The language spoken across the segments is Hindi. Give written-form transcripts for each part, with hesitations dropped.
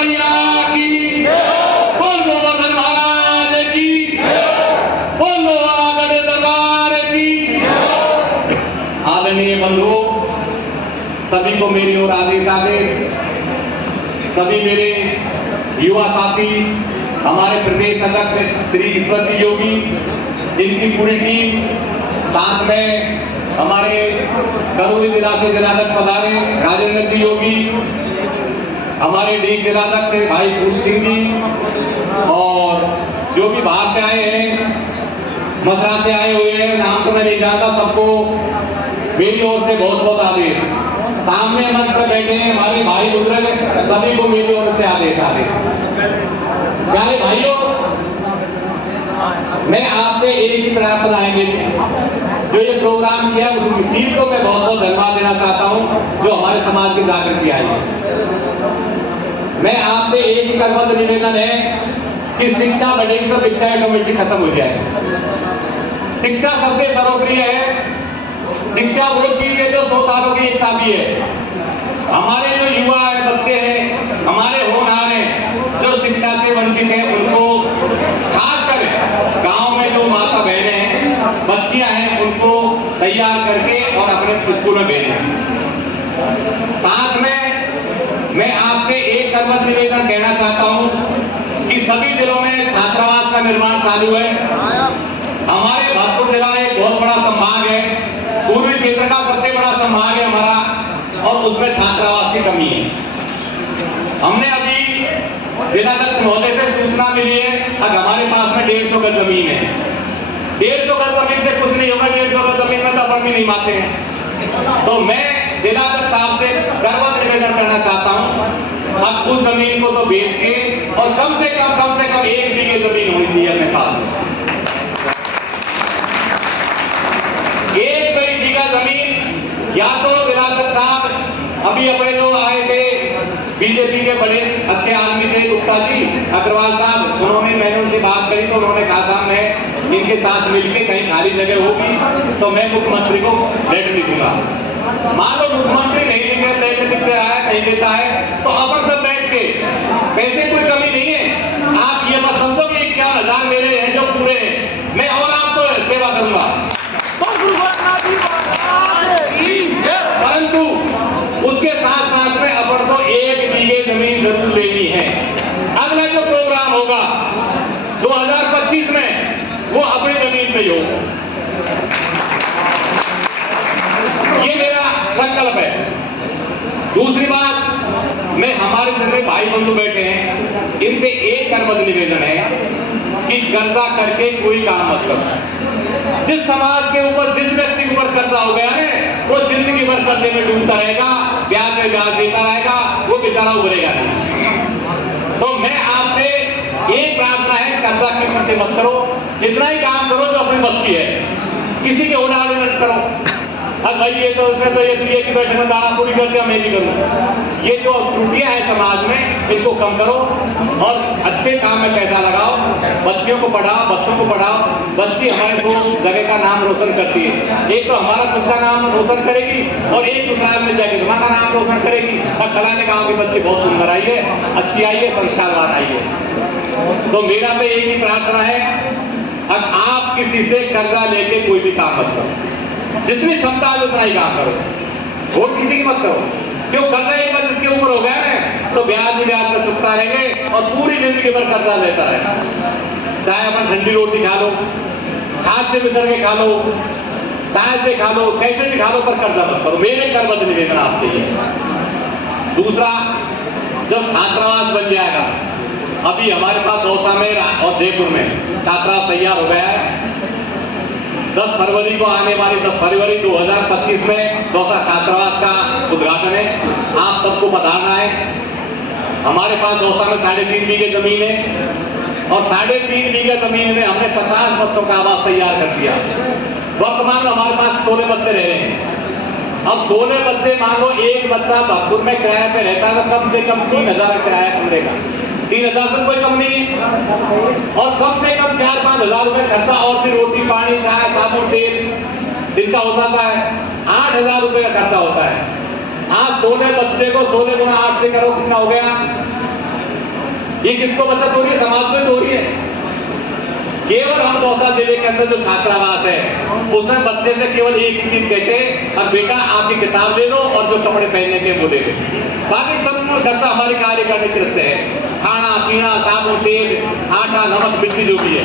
मैया की, बोल गोवर्धन महाराज की, बोलो आगड़ दरबार की। आदरणीय बंधुओं, सभी को मेरी ओर आदेश आदेश, सभी मेरे युवा साथी, हमारे प्रदेश अध्यक्ष श्री ईश्वर सिंह योगी, इनकी पूरी टीम, साथ में हमारे करौली जिला से जिलाध्यक्ष पधारे राजेंद्र सिंह योगी, हमारे डी जिलाध्यक्ष भाई फूल सिंह जी, और जो भी बाहर से आए हैं, मथुरा से आए हुए हैं, नाम तो मैं नहीं जानता, सबको मेरी ओर से बहुत बहुत आदेश। सामने मंच पर बैठे हैं हमारे भाई बुजुर्ग, सभी को मेरी ओर से आदेश आदेश। प्यारे भाइयों, मैं आपसे एक ही प्रार्थना है, जो ये प्रोग्राम किया उसकी टीम को मैं बहुत बहुत धन्यवाद देना चाहता हूं, जो हमारे समाज की जागृति आई है। मैं आपसे एक ही करबद्ध निवेदन है कि शिक्षा बढ़ेगी तो शिक्षा कमेटी खत्म हो जाए। शिक्षा सबसे सर्वप्रिय है। शिक्षा वो चीज है जो 100 सालों की एक चाबी है। हमारे जो युवा है, बच्चे हैं, हमारे होनहार हैं, जो शिक्षा से वंचित हैं, उनको खासकर गांव में जो माता बहनें हैं, बच्चियां हैं, उनको तैयार करके और अपने स्कूल में भेजें। साथ में मैं आपसे एक करबद्ध निवेदन कहना चाहता हूं कि सभी जिलों में छात्रावास का निर्माण चालू है। हमारे भरतपुर जिला एक बहुत बड़ा संभाग है, पूर्वी क्षेत्र का सबसे बड़ा संभाग है हमारा, और उसमें छात्रावास की कमी है। हमने अभी जिलाध्यक्ष महोदय से सूचना मिली है, अब हमारे पास में 150 गज जमीन है। 150 गज जमीन से कुछ नहीं होगा। 150 गज जमीन में तो अपन भी नहीं मानते हैं। तो मैं जिलाध्यक्ष साहब से सर्वत्र निवेदन करना चाहता हूं, अब उस जमीन को तो बेच के और कम से कम 1 बीघे जमीन होनी चाहिए अपने पास। 1 बीघा जमीन, या तो जिलाध्यक्ष साहब अभी अपने जो आए थे बीजेपी के बड़े अच्छे आदमी थे गुप्ता जी अग्रवाल साहब, उन्होंने, मैंने उनसे बात करी तो उन्होंने कहा था मैं इनके साथ मिलकर कहीं खाली जगह होगी तो मैं मुख्यमंत्री को लेटर लिखूंगा। मान लो मुख्यमंत्री नहीं लिखे, लेटर लिख रहा है, नहीं देता है, तो अपन सब बैठ के, पैसे कोई कमी नहीं है, आप ये मत समझो कि 51,000 मेरे हैं जो पूरे हैं, मैं और आपको सेवा करूंगा। परंतु उसके साथ साथ में अपन को 1 बीघे जमीन जरूर लेनी है। अगला जो प्रोग्राम होगा 2025 में, वो अपनी जमीन पे हो, ये मेरा संकल्प है। दूसरी बात, मैं हमारे जितने भाई बंधु बैठे हैं, इनसे एक करबद्ध निवेदन है कि कर्जा करके कोई काम मत करो। जिस समाज के ऊपर, जिस व्यक्ति के ऊपर कर्जा हो गया है, वो जिंदगी भर कर्जे में डूबता रहेगा, ब्याज में ब्याज देता रहेगा, वो बेचारा उभरेगा नहीं। तो मैं आपसे एक प्रार्थना है, कर्जा की करके मत करो, इतना ही काम करो जो अपनी बस की है, किसी के उड़ाने मत करो। अब भाई ये तो उसमें तो ये की बैठक में दाना पूरी करके मैं भी करूँ। ये जो त्रुटियां हैं समाज में, इनको कम करो और अच्छे काम में पैसा लगाओ। बच्चियों को पढ़ाओ, बच्चों को पढ़ाओ। बच्ची हमारे दो जगह का नाम रोशन करती है, एक तो हमारा खुद का नाम रोशन करेगी और एक दूसरा में जाके तुम्हारा नाम रोशन करेगी। और फलाने गाँव की बच्ची बहुत सुंदर आई है, अच्छी आई है, संस्कारवान आई है। तो मेरा तो एक ही प्रार्थना है, अब आप किसी से कर्जा लेके कोई भी काम मत करो, जितनी क्षमता है उतना ही काम करो, वोट किसी की मत करो। क्यों कर्जा एक बार जिसके ऊपर हो गया है तो ब्याज भी ब्याज पर चुकता रहेंगे और पूरी जिंदगी भर कर्जा लेता रहेगा। चाहे अपन ठंडी रोटी खा लो, खाद से मिसल के खा लो, चाय से खा लो, कैसे भी खा लो, पर कर्जा मत करो। मेरे करबद्ध निवेदन आपसे ये। दूसरा, जब छात्रावास बन जाएगा, अभी हमारे पास दौसा में और जयपुर में छात्रावास तैयार हो गया है। 10 फरवरी को आने वाली 10 फरवरी 2025 में दौसा छात्रावास का उद्घाटन है। आप सबको बताना है। हमारे पास दौसा में 3.5 बीघे जमीन है और 3.5 बीघे जमीन में हमने 50 बच्चों का आवास तैयार कर दिया। वर्तमान में हमारे पास 16 बच्चे रह रहे हैं। अब 16 बच्चे, मान लो एक बच्चा भरतपुर में किराए पे रहता है तो कम से कम 3,000 किराया कमरे का, 3,000 से कोई कम नहीं है। और कम से कम 4-5 हजार रुपए खर्चा और फिर रोटी पानी चाय साबुन तेल जिनका हो जाता है 8,000 रुपए का खर्चा होता है। आज 16 बच्चे को 16 गुना 8 से करो, कितना हो गया? ये किसको बचत हो रही है? समाज में तो हो रही है। केवल हम दौसा जिले के अंदर जो छात्रावास है उसमें बच्चे से केवल एक चीज कहते हैं, अब बेटा आप ये किताब ले लो और जो कपड़े पहनने के वो ले लो, बाकी सब खर्चा हमारे कार्य करने की तरफ से है। खाना पीना, साबुन, तेल, आटा, नमक, मिर्ची जो भी है।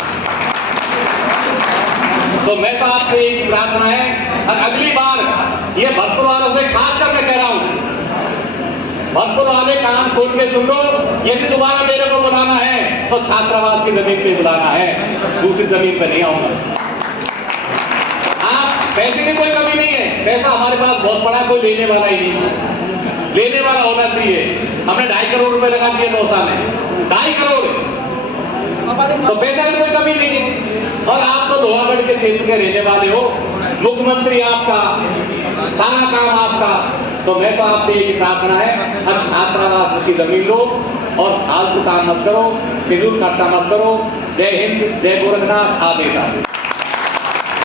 तो मैं तो आपसे एक प्रार्थना है, और अगली बार ये भरतपुर वालों से खास करके कह रहा हूं, भरतपुर वाले कान खोल के सुन लो, यदि दोबारा मेरे को बुलाना है तो छात्रावास की जमीन पे बुलाना है, दूसरी जमीन पे नहीं आऊंगा। आप पैसे की कोई कमी नहीं है, पैसा हमारे पास बहुत बड़ा, कोई लेने वाला ही नहीं, लेने वाला होना चाहिए। हमने 2.5 करोड़ रुपए लगा दिए दौसा में, 2.5 करोड़, तो पैसा की कोई कमी नहीं है। और आप तो लोहागढ़ के क्षेत्र के रहने वाले हो, मुख्यमंत्री आपका, सारा काम आपका, तो मैं तो आपसे एक प्रार्थना है, अब छात्रावास की जमीन लो और फालतू काम मत करो, फिजूल खर्चा मत करो। जय हिंद, जय गोरखनाथ, आदेश।